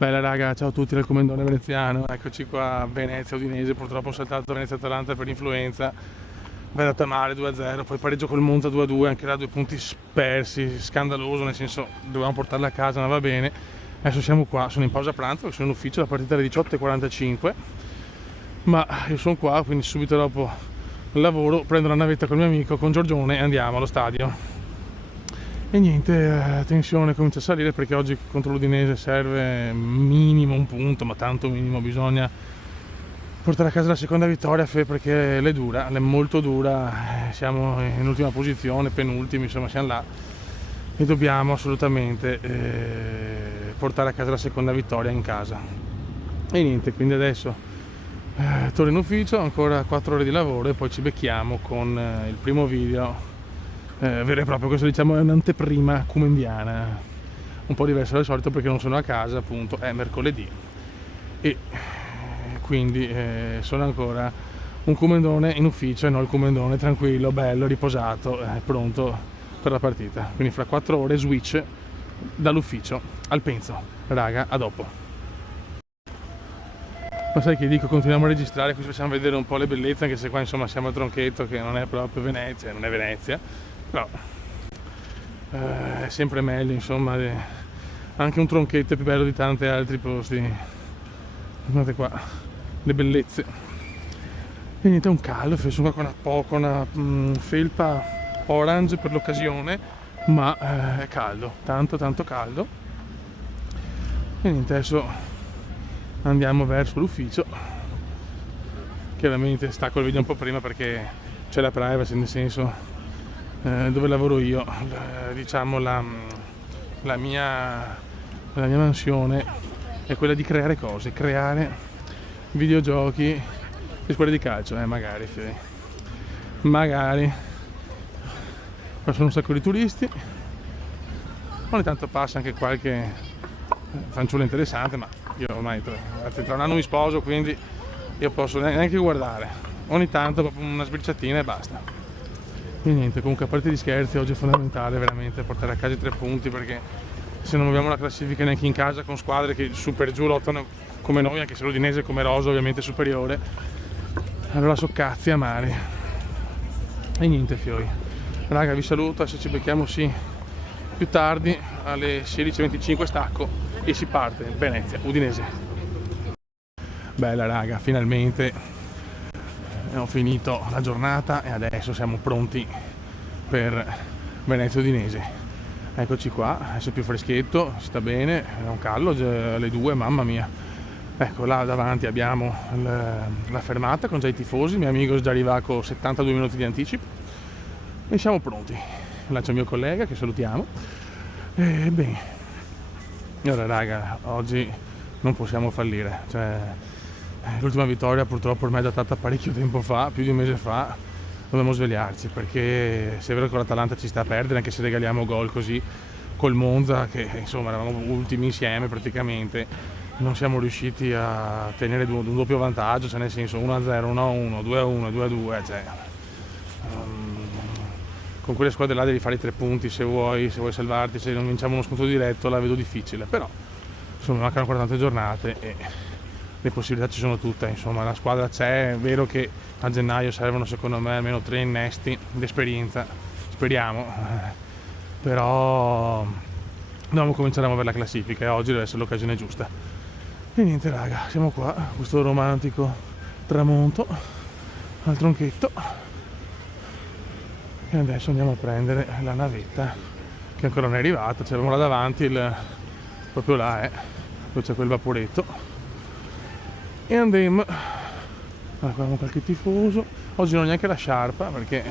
Bella raga, ciao a tutti dal Commendone veneziano, eccoci qua a Venezia Udinese, purtroppo ho saltato Venezia-Atalanta per influenza, è andata male 2-0, poi pareggio col Monza 2-2, anche là 2 punti spersi, scandaloso, nel senso dovevamo portarla a casa, ma va bene. Adesso siamo qua, sono in pausa pranzo, sono in ufficio, la partita è alle 18:45, ma io sono qua, quindi subito dopo il lavoro prendo la navetta col mio amico, con Giorgione, e andiamo allo stadio. E niente, tensione comincia a salire perché oggi contro l'Udinese serve minimo un punto, ma tanto minimo, bisogna portare a casa la seconda vittoria perché l'è dura, l'è molto dura, siamo in ultima posizione, penultimi, insomma siamo là e dobbiamo assolutamente portare a casa la seconda vittoria in casa. E niente, quindi adesso torno in ufficio, ancora 4 ore di lavoro e poi ci becchiamo con il primo video vero e proprio. Questo diciamo è un'anteprima comendiana, un po' diversa dal solito perché non sono a casa, appunto è mercoledì e quindi sono ancora un commendone in ufficio e non il commendone tranquillo, bello, riposato, pronto per la partita. Quindi fra 4 ore switch dall'ufficio al penso. Raga, a dopo. Ma sai che dico, continuiamo a registrare così facciamo vedere un po' le bellezze, anche se qua insomma siamo a Tronchetto, che non è proprio Venezia, non è Venezia, però è sempre meglio, insomma, anche un Tronchetto è più bello di tanti altri posti. Guardate qua le bellezze. E niente, è un caldo, sono qua con una felpa orange per l'occasione, ma è caldo, tanto caldo. E niente, adesso andiamo verso l'ufficio. Chiaramente stacco il video un po' prima perché c'è la privacy, nel senso dove lavoro io, diciamo la mia mansione è quella di creare cose, creare videogiochi e squadre di calcio, magari passano un sacco di turisti, ogni tanto passa anche qualche fanciulla interessante, ma io ormai tra un anno mi sposo, quindi io posso neanche guardare, ogni tanto proprio una sbirciatina e basta. E niente, comunque a parte gli scherzi, oggi è fondamentale veramente portare a casa i 3 punti, perché se non muoviamo la classifica neanche in casa con squadre che su per giù lottano come noi, anche se l'Udinese come Rosa ovviamente è superiore, allora so cazzi amari. E niente fiori, raga, vi saluto, adesso ci becchiamo più tardi alle 16:25 stacco e si parte Venezia Udinese. Bella raga, finalmente ho finito la giornata e adesso siamo pronti per Venezia Udinese. Eccoci qua, adesso è più freschetto, si sta bene, è un caldo alle 2, mamma mia. Ecco, là davanti abbiamo la fermata con già i tifosi, il mio amico è già arrivato con 72 minuti di anticipo e siamo pronti. Là c'è il mio collega che salutiamo. E bene, allora raga, oggi non possiamo fallire, cioè l'ultima vittoria purtroppo ormai è datata parecchio tempo fa, più di un mese fa, dobbiamo svegliarci, perché se è vero che l'Atalanta ci sta a perdere, anche se regaliamo gol così col Monza, che insomma eravamo ultimi insieme praticamente, non siamo riusciti a tenere un doppio vantaggio, cioè nel senso 1-0, 1-1, 2-1, 2-2, cioè con quelle squadre là devi fare i 3 punti se vuoi salvarti, se non vinciamo uno scontro diretto la vedo difficile, però insomma mancano ancora tante giornate e le possibilità ci sono tutte, insomma la squadra c'è, è vero che a gennaio servono secondo me almeno 3 innesti d'esperienza, speriamo, però dobbiamo cominciare a muovere la classifica e oggi deve essere l'occasione giusta. E niente raga, siamo qua, questo romantico tramonto al Tronchetto e adesso andiamo a prendere la navetta che ancora non è arrivata, c'eravamo là davanti, proprio là dove c'è quel vaporetto. E andiamo, abbiamo qualche tifoso, oggi non ho neanche la sciarpa perché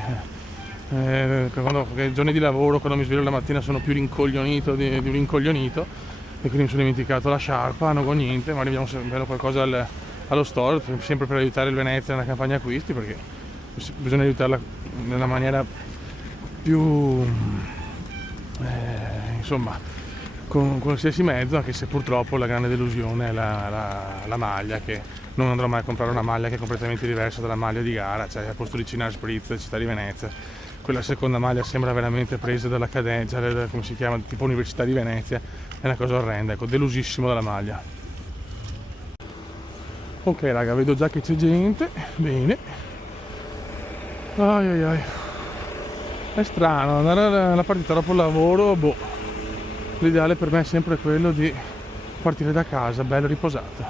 i giorni di lavoro quando mi sveglio la mattina sono più rincoglionito di un rincoglionito e quindi mi sono dimenticato la sciarpa, non ho niente, ma arriviamo sempre qualcosa allo store, sempre per aiutare il Venezia nella campagna acquisti, perché bisogna aiutarla nella maniera più insomma con qualsiasi mezzo, anche se purtroppo la grande delusione è la maglia, che non andrò mai a comprare una maglia che è completamente diversa dalla maglia di gara, cioè al posto di Cinar Spritz Città di Venezia, quella seconda maglia sembra veramente presa dall'Accademia, come si chiama, tipo Università di Venezia, è una cosa orrenda, ecco, delusissimo dalla maglia. Ok raga, vedo già che c'è gente, bene. Ai ai ai. È strano, andare alla partita dopo il lavoro, boh. L'ideale per me è sempre quello di partire da casa, bello riposato.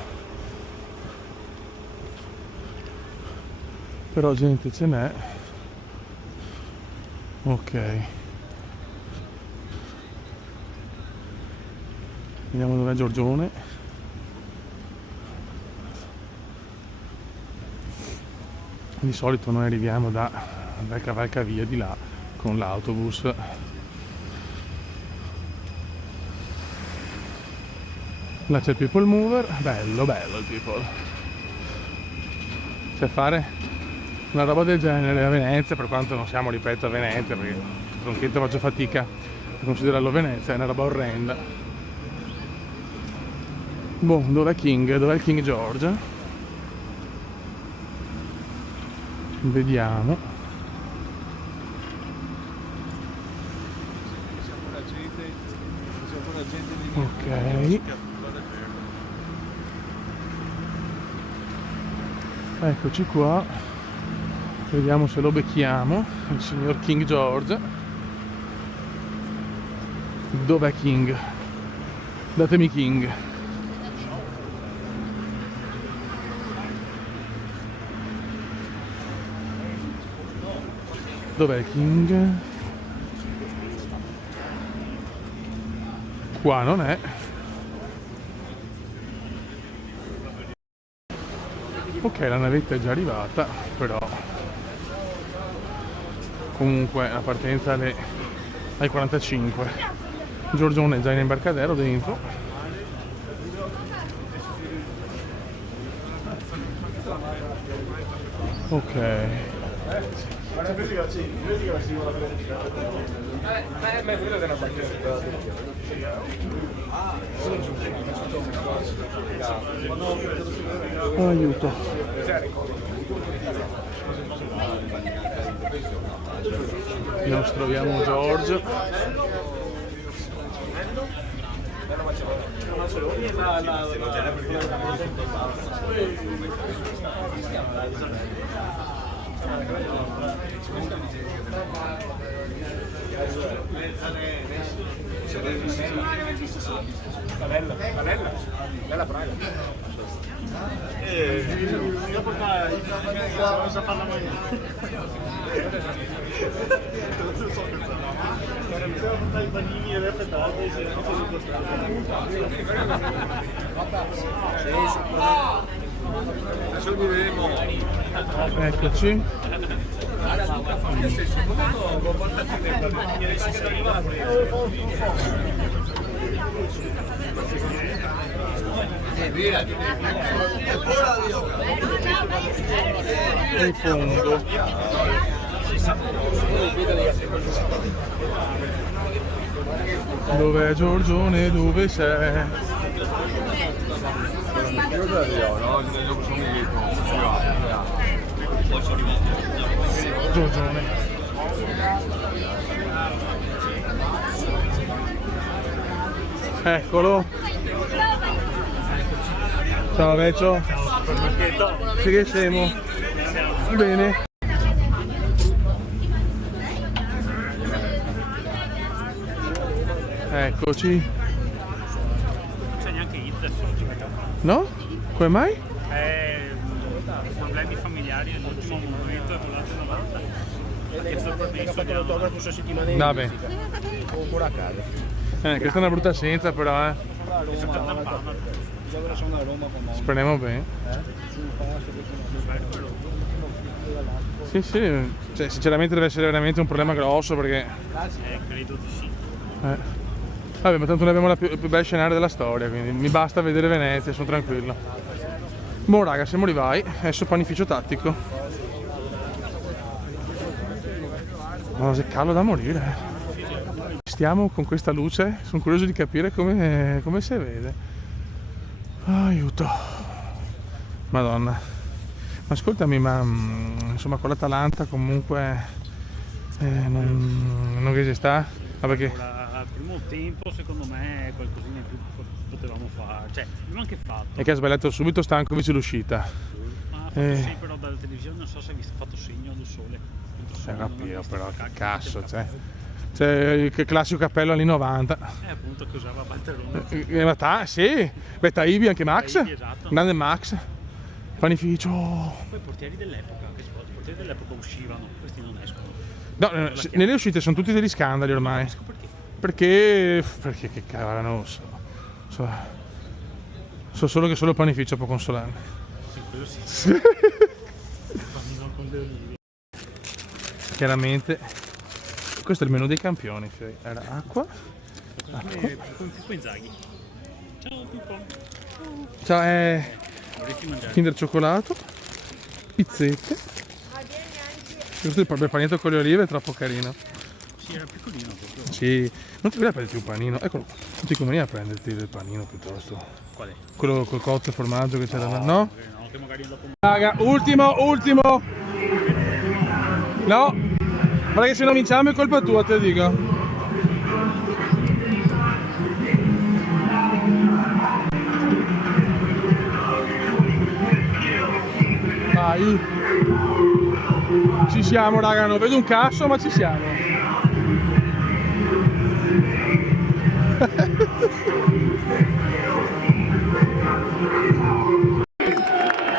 Però gente ce n'è. Ok. Vediamo dov'è Giorgione. Di solito noi arriviamo dal cavalcavia di là con l'autobus. Là c'è il people mover, bello bello il people. Cioè fare una roba del genere a Venezia, per quanto non siamo, ripeto, a Venezia, perché Ronchetto faccio fatica a considerarlo Venezia, è una roba orrenda. Boh, dov'è King? Dov'è il King George? Vediamo. Ok. Eccoci qua. Vediamo se lo becchiamo, il signor King George. Dov'è King? Datemi King. Dov'è King? Qua non è. Ok, la navetta è già arrivata, però comunque la partenza alle 45. Giorgione è già in imbarcadero dentro. Ok. Aiuto. Nos troviamo George. Bella praga. Io portare cosa fa la maglia. Devo portare i panini e le patate, se no così adesso vedremo. Eccoci. In fondo. Dov'è Giorgione? Dove sei? Giorgione. Eccolo. Ciao Vecchio. Sì che siamo. Bene. Eccoci. Non c'è neanche Itzer. No? Come mai? Problemi familiari, l'ultimo momento è volato una volta. Ha chiesto il permesso di autografo su settimane. Vabbè. Ancora a casa. Questa è una brutta scienza però, Speriamo bene. Sì, sì, cioè, sinceramente deve essere veramente un problema grosso perché... Credo di sì. Vabbè, ma tanto noi abbiamo la più bel scenario della storia, quindi mi basta vedere Venezia, sono tranquillo. Buon raga, siamo arrivati, adesso panificio tattico. Ma che caldo da morire. Stiamo con questa luce, sono curioso di capire come si vede. Aiuto. Madonna. Ma ascoltami, ma insomma con l'Atalanta comunque non che si sta? Ah, perché... avevamo tempo, secondo me qualcosina in più potevamo fare, cioè abbiamo anche fatto. E che ha sbagliato subito Stankovic l'uscita. Ma ha fatto sì, però dalla televisione non so se hai fatto segno del sole. Capito, però che cazzo, cioè che classico cappello anni 90. Appunto che usava Balterone. Sì, beh, Taibi anche Max, Taibi, esatto. grande Max, panificio. Poi i portieri dell'epoca, che i portieri dell'epoca uscivano, questi non escono. No, nelle uscite sono tutti degli scandali ormai. Perché che cavolo, so solo che solo il panificio può consolarmi. Sì, quello sì. Panino con le olive. Chiaramente questo è il menù dei campioni, era acqua. Come Pippo Inzaghi. Ciao Pippo. Ciao, Vorresti mangiare? Kinder cioccolato, pizzette. Questo il panetto con le olive è troppo carino. Sì, era piccolino proprio. Sì, non ti volevi prenderti un panino? Eccolo, non ti conveniva prenderti del panino piuttosto? Qual è? Quello col cozzo e formaggio che c'era, no? No, che magari dopo. Raga, ultimo! No! Guarda che se non vinciamo è colpa tua, te lo dico. Vai! Ci siamo, raga, non vedo un cazzo, ma ci siamo.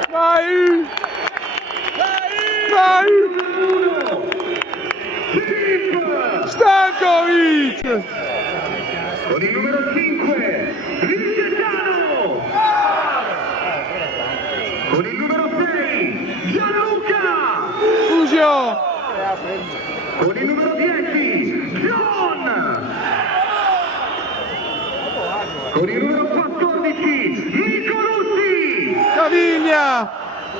Vai! Stankovic! Con il numero 5, Viglietano! Con il numero 6, Gianluca! Fusio! Con il numero 10, John! Con il numero 14, Nicolussi! Caviglia!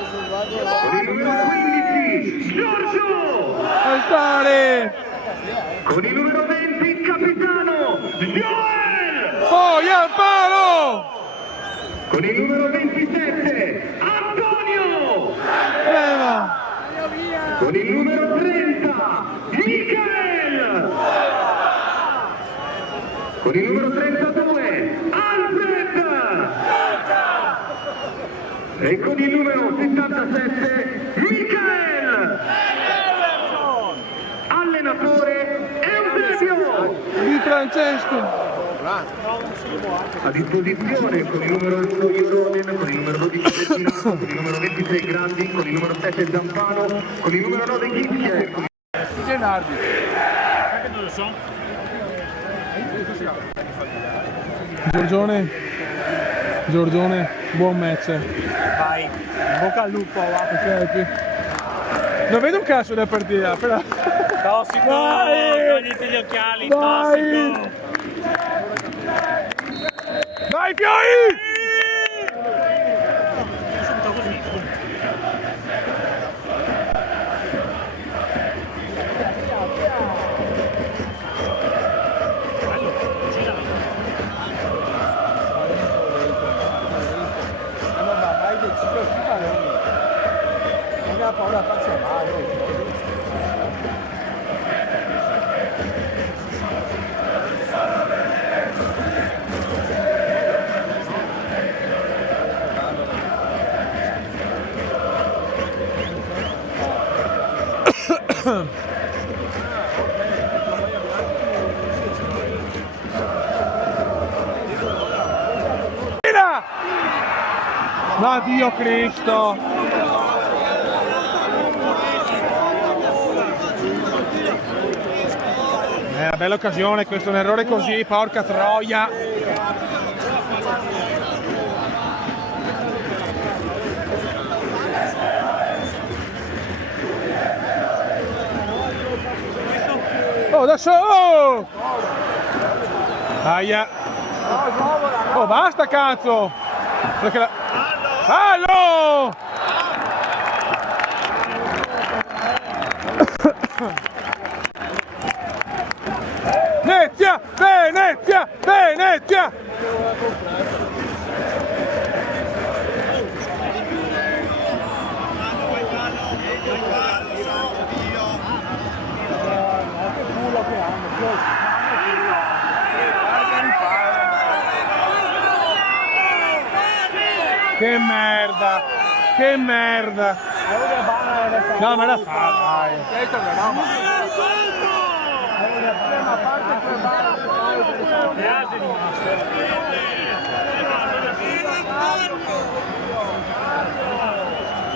Con il numero 15, Giorgio! Altare! Con il numero 20, il capitano, Joel! Poi al palo! Con il numero 27, Antonio! Leva! Con il numero 30, Michael! Con il numero 32, Alfred! E con il numero 77, Michael! Allenatore Eusebio! Di Francesco! A disposizione con il numero 1 Ioronen, con il numero 12 Bertinato, con il numero 26 Grandi, con il numero 7 Zampano, con il numero 9 Ghizier. Gennardi! Sai che non lo so? Giorgione, buon match. Vai, bocca al lupo, va. Ok. Non vedo un cazzo da partita, però. Tossico, Vai! togliti gli occhiali, Vai! tossico. Dai, Fioi! Subito così. Bello, gira. Ma Dio Cristo! È una bella occasione, questo è un errore così, porca troia! Oh, adesso! Oh! Aia! Oh, basta cazzo! Perché la... Fallo! Venezia! Venezia! Venezia! Che merda! Che merda! No, ma la fa, dai!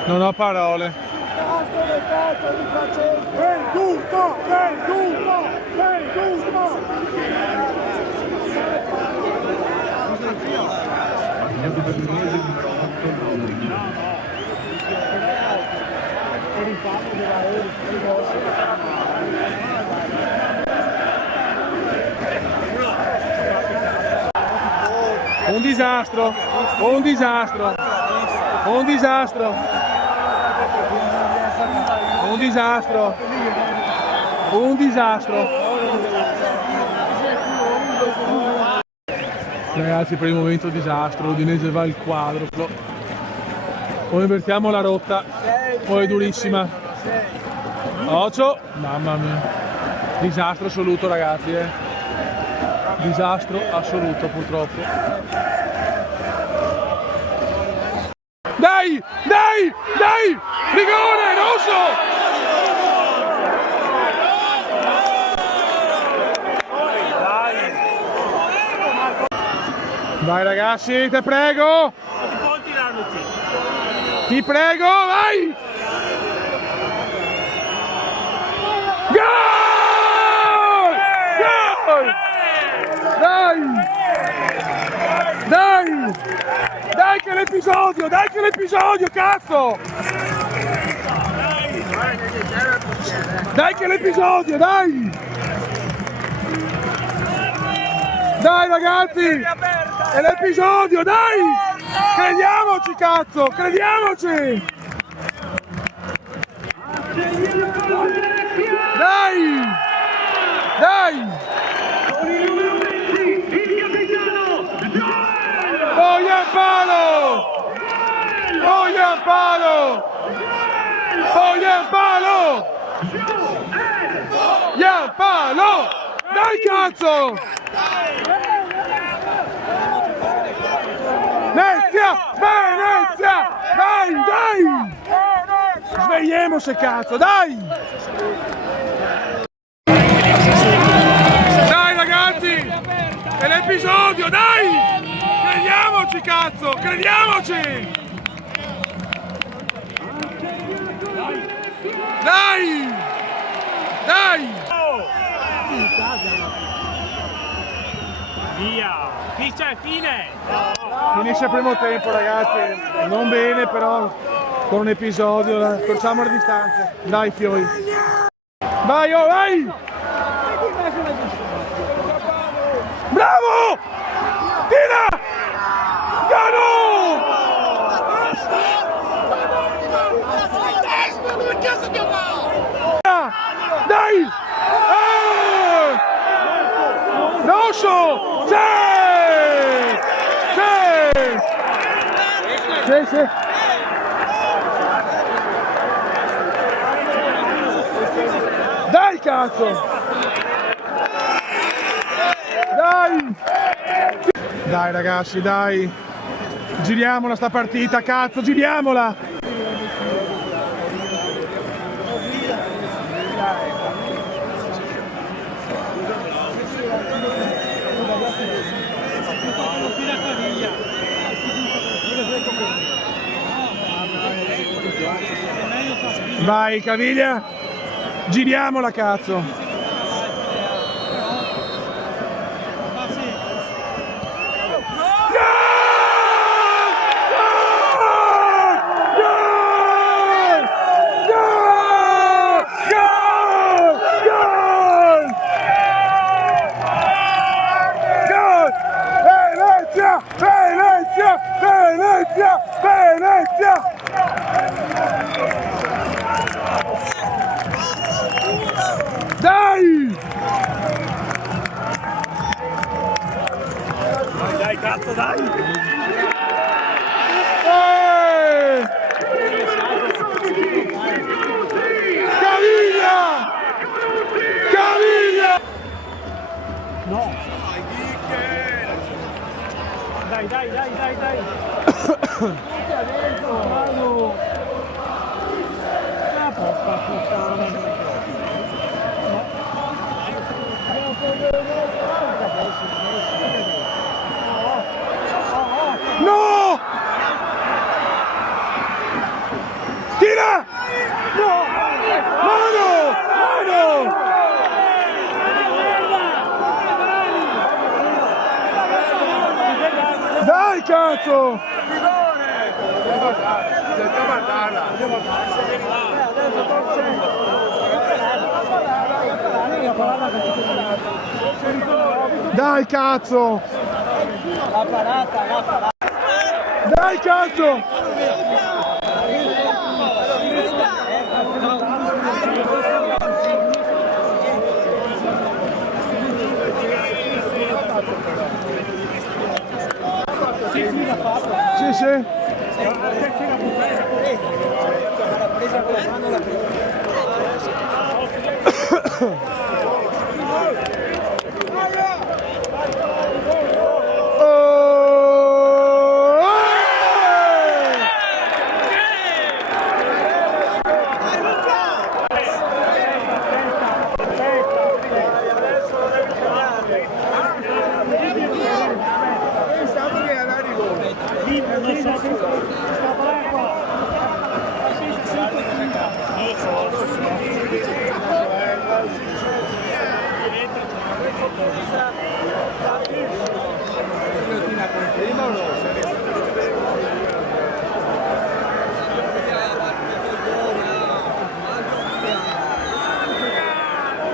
Non ho parole. Venduto! Venduto! Venduto! Un disastro! Un disastro! Un disastro! Un disastro! Un disastro! Ragazzi, per il momento disastro, l'Udinese va al quadruplo. O invertiamo la rotta, o è durissima. Ocio, mamma mia. Disastro assoluto, ragazzi, Disastro assoluto, purtroppo. Dai! Dai! Dai! Rigore! Rosso! Vai ragazzi, te prego! Ti può tirarlo qui. Ti prego, vai! Gol! Gol! Dai! Dai! Dai che l'episodio! Dai che l'episodio, cazzo! Dai che l'episodio, dai! Dai ragazzi! È l'episodio, dai! Crediamoci, cazzo! Crediamoci! Dai! Dai! Bojan Palo! Bojan Palo! Bojan Palo! Bojan Palo! Dai cazzo! Venezia! Venezia! Dai, dai! Svegliamoci, cazzo, dai! Dai ragazzi! È l'episodio, dai! Crediamoci, cazzo! Crediamoci! Dai! Dai! Via! Fischia è fine! Finisce il primo tempo, ragazzi. Non bene, però con un episodio, torciamo le distanze. Dai, Fioi. Vai, oh, vai! Bravo! Tira! Gano! Dai! Rosso! Sì! Sì! Sì, sì! Dai, cazzo! Dai! Dai, ragazzi, dai! Giriamola sta partita, cazzo, giriamola! Vai, Caviglia! Giriamola, cazzo! Venezia! Venezia! Venezia! Dai! No! Tira! No! Mano! Mano! Dai cazzo! Dai cazzo! Dai cazzo! Sì, sì.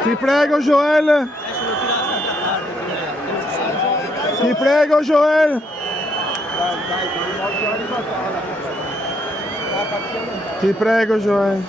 Ti prego Joel! Ti prego Joel! Ti prego Joel!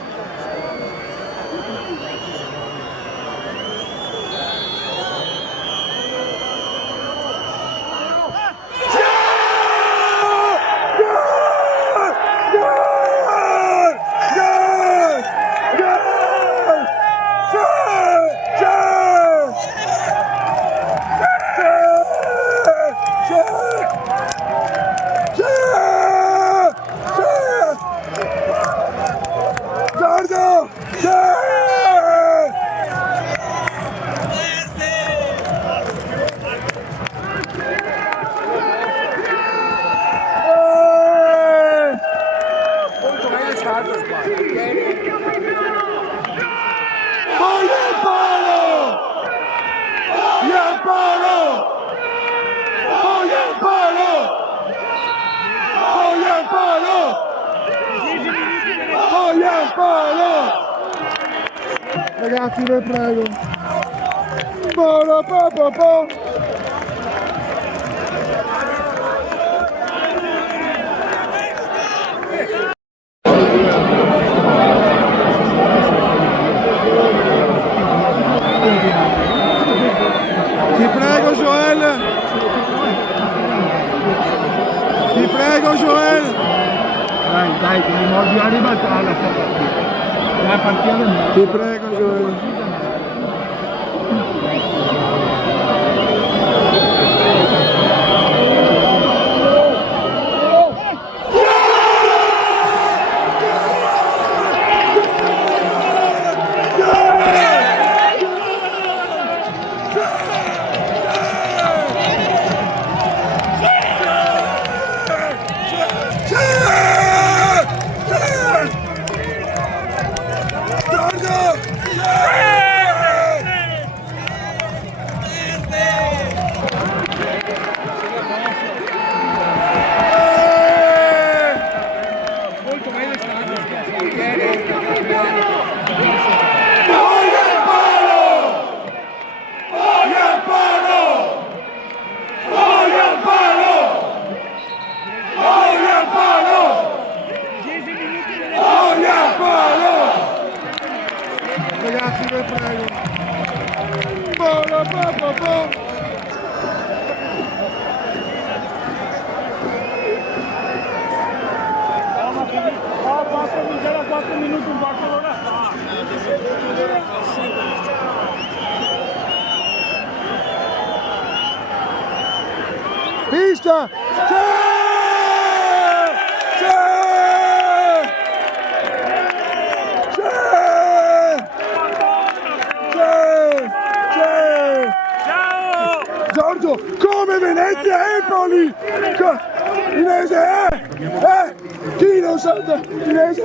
Ragazzi, vi prego. Ti prego Joel. Ti prego Joel. Dai, che mi mordi arriva alla partita. Ti prego Joel. Ragazzi, vi prego. Ho 4 minuti in Barcellona. Pista! C'è! Udinese, chi non salta? Udinese,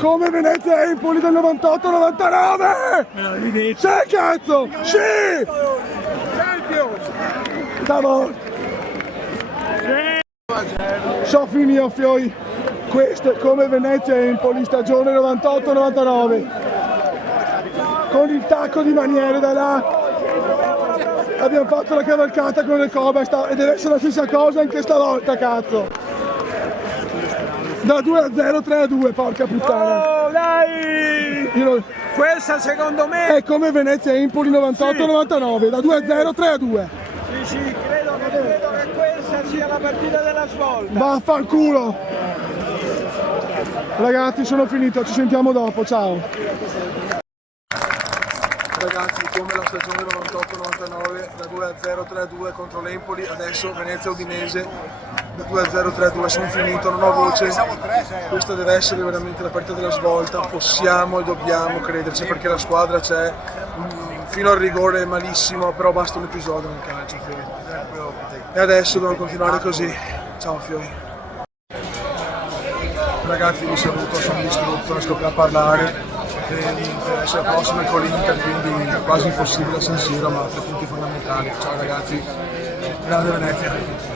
Come Venezia e Empoli del 98-99! Sì, cazzo! Sì! Stavo! So finire, fioi! Questo è come Venezia e Empoli, stagione 98-99. Con il tacco di Maniere da là. Abbiamo fatto la cavalcata con le Cobra e deve essere la stessa cosa anche stavolta, cazzo! Da 2-0, 3-2, porca puttana! Oh, dai! Questa secondo me... È come Venezia e Empoli 98-99, da 2-0, 3-2. Sì, credo che questa sia la partita della svolta. Vaffanculo! Ragazzi, sono finito, ci sentiamo dopo, ciao! Ragazzi, come la stagione 98-99, da 2-0, 3-2 contro l'Empoli, adesso Venezia-Udinese, da 2-0, 3-2, sono finito, non ho voce. Questa deve essere veramente la partita della svolta, possiamo e dobbiamo crederci perché la squadra c'è, fino al rigore è malissimo, però basta un episodio nel calcio, Fiori. E adesso devono continuare così. Ciao Fiori. Ragazzi, vi saluto, sono distrutto, non riesco più a parlare. E niente, adesso la prossima è con l'Inter, quindi quasi impossibile a San Siro, ma 3 punti fondamentali. Ciao ragazzi, grande Venezia!